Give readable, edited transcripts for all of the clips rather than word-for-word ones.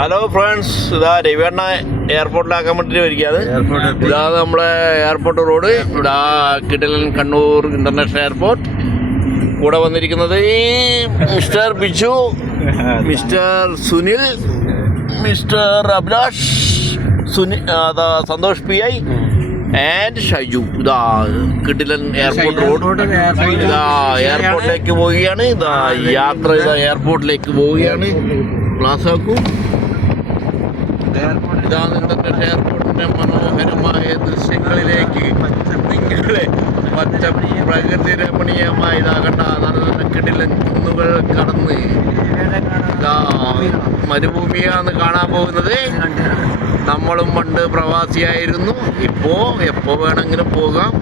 Hello friends, ഇതാ രവിയണ്ണ എയർപോർട്ടിലാക്കാൻ വേണ്ടിയിട്ട് വരികയാണ്. ഇതാ നമ്മളെ എയർപോർട്ട് റോഡ്. ഇതാ കിടിലൻ കണ്ണൂർ ഇന്റർനാഷണൽ എയർപോർട്ട്. കൂടെ വന്നിരിക്കുന്നത് mister Biju, mister Sunil, mister Abhilash, Santosh PI and Shaiju. ഇതാ കിടിലൻ എയർപോർട്ട് റോഡ്. ഇതാ എയർപോർട്ടിലേക്ക് പോവുകയാണ്. ഇതാ യാത്ര ഇതാ എയർപോർട്ടിലേക്ക് പോവുകയാണ്. ക്ലാസ് ആക്കൂ. ഇതാ ഇന്റർനാഷണൽ എയർപോർട്ടിന്റെ മനോഹരമായ ദൃശ്യങ്ങളിലേക്ക് നിങ്ങളെ പച്ച പ്രകൃതി രമണീയമായ ഇതാകണ്ട നല്ല കിടിലൻ കുന്നുകൾ കടന്ന് ഇതാ മരുഭൂമിയാണ് കാണാൻ പോകുന്നത്. നമ്മളും പണ്ട് പ്രവാസിയായിരുന്നു. എപ്പോ വേണമെങ്കിലും പോകാം,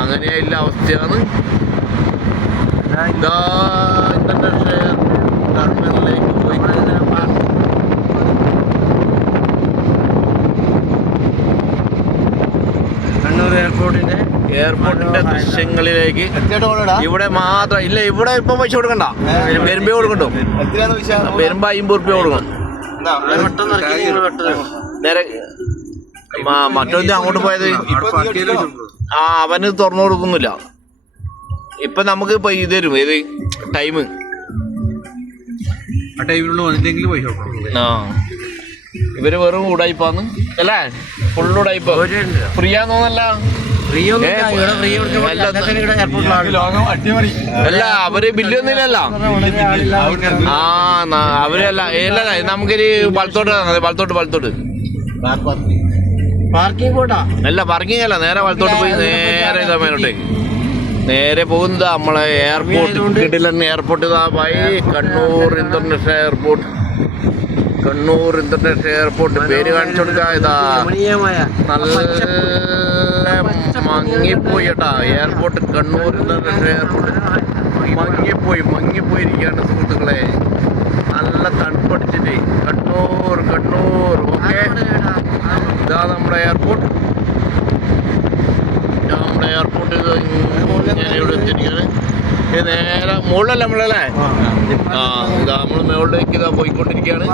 അങ്ങനെയുള്ള അവസ്ഥയാണ്. ഇതാ ഇന്റർനാഷണൽ ടെർമിനലിലേക്ക് പോയി കണ്ണൂർ എയർപോർട്ടിന്റെ ദൃശ്യങ്ങളിലേക്ക്. ഇവിടെ മാത്രം ഇല്ല, ഇവിടെ ഇപ്പൊ പൈസ കൊടുക്കണ്ട, വരുമ്പോ കൊടുക്കണ്ടോ? വരുമ്പോ 50 റുപ്യ കൊടുക്കണം. നേരെ മറ്റൊന്ന് അങ്ങോട്ട് പോയത് അവന് തുറന്നു കൊടുക്കുന്നില്ല. ഇപ്പൊ നമുക്ക് ഇപ്പൊ ഇത് തരും, ഏത് ടൈം ഇവര് വെറും ഉടായിപ്പാന്ന് അല്ലേ? ഫുള്ള് ഉടായിപ്പ. ഫ്രീ ആന്നോന്നല്ല, അല്ല അവര് ബില്ലൊന്നുമില്ലല്ലോ. അവരല്ല നമുക്കൊരു വലത്തോട്ട് അല്ല പാർക്കിംഗ് അല്ല, നേരെ വലത്തോട്ട് പോയി നേരെ ഇതാ മേലോട്ടേക്ക് നേരെ പോകുന്നത് നമ്മളെ എയർപോർട്ട്. കിടിലൻ എയർപോർട്ട്. ഇതാ Kannur international airport. Kannur international airport പേര് കാണിച്ചു കൊടുക്കുക. ഇതാ നല്ല മങ്ങിപ്പോയി കേട്ടാ എയർപോർട്ട്. കണ്ണൂർ ഇന്റർനാഷണൽ എയർപോർട്ട് മങ്ങിപ്പോയിരിക്കുകയാണ് സുഹൃത്തുക്കളെ. നല്ല തണുപ്പടിച്ചിട്ട് കണ്ണൂർ. ഓക്കെ, ഇതാ നമ്മുടെ എയർപോർട്ട്. ഞാൻ ഇവിടെ എത്തിയിരിക്കുകയാണ്. നേരെ മുകളിലല്ല നമ്മളല്ലേ? ഇതാ നമ്മൾ മുകളിലേക്ക് ഇതാ പോയിക്കൊണ്ടിരിക്കുകയാണ്.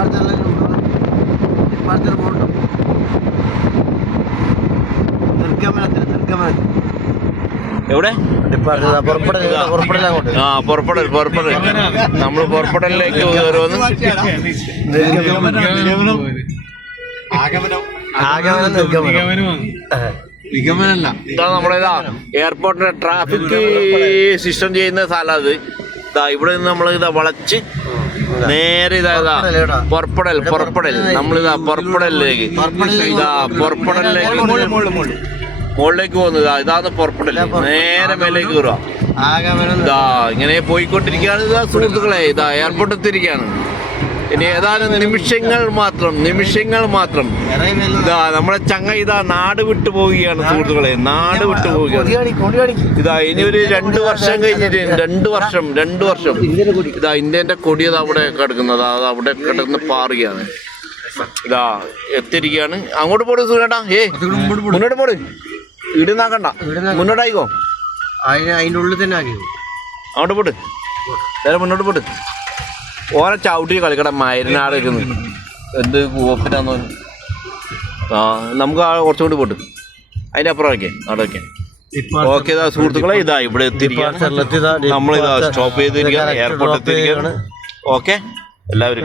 എവിടെ പുറപ്പെടൽ. നമ്മൾ പുറപ്പെടലിലേക്ക് ഓരോന്ന് ഇതാ നമ്മളിതാ എയർപോർട്ടിന്റെ ട്രാഫിക് സിസ്റ്റം ചെയ്യുന്ന സ്ഥലം അത്. ഇതാ ഇവിടെ നിന്ന് നമ്മൾ ഇതാ വളച്ച് നേരെ ഇതാ പുറപ്പെടൽ. നമ്മളിതാ പുറപ്പെടലിലേക്ക് മുകളിലേക്ക് പോകുന്നത്. ഇതാണ് പുറപ്പെടൽ. നേരെ മേലേക്ക് കയറുക. ഇതാ ഇങ്ങനെ പോയിക്കൊണ്ടിരിക്കുകയാണ്. ഇതാ സുഹൃത്തുക്കളെ, ഇതാ എയർപോർട്ട് എത്തിയിരിക്കുകയാണ്. ഇനി ഏതാനും നിമിഷങ്ങൾ മാത്രം ഇതാ നമ്മളെ ചങ്ങ ഇതാ നാട് വിട്ടു പോവുകയാണ് സുഹൃത്തുക്കളെ. ഇതാ ഇനി ഒരു 2 വർഷം കഴിഞ്ഞിട്ട് 2 വർഷം ഇതാ ഇന്ത്യന്റെ കൊടി അവിടെ കിടക്കുന്നത്. അവിടെ കിടന്ന് പാറുകയാണ്. ഇതാ എത്തിയിരിക്കുകയാണ്. അങ്ങോട്ട് പോട് സുഖേട്ടാ. മുന്നോട്ട് പോട്. ഇടുന്നാക്കണ്ട, മുന്നോട്ടായിക്കോ. അതിൻ്റെ ഉള്ളിൽ തന്നെ ആക്കി അങ്ങോട്ട് പോട്ട്. നേരെ മുന്നോട്ട് പോട്ട്. ഓനെ ചവിട്ടി കളിക്കട മരുന്നാട് ഇരുന്ന് എന്ത് കോപ്പിനാന്ന്. നമുക്ക് കുറച്ചുകൂടി പോട്ട് അതിൻ്റെ അപ്പുറം വയ്ക്കേ അവിടെ വയ്ക്കാം. ഓക്കെ, ഇതാ സുഹൃത്തുക്കളെ, ഇതാ ഇവിടെ എത്തിയിരിക്കുകയാണ്. നമ്മളിതാ സ്റ്റോപ്പ് ചെയ്തിരിക്കുകയാണ്, എയർപോർട്ട് എത്തിയിരിക്കുകയാണ്. ഓക്കെ എല്ലാവരും.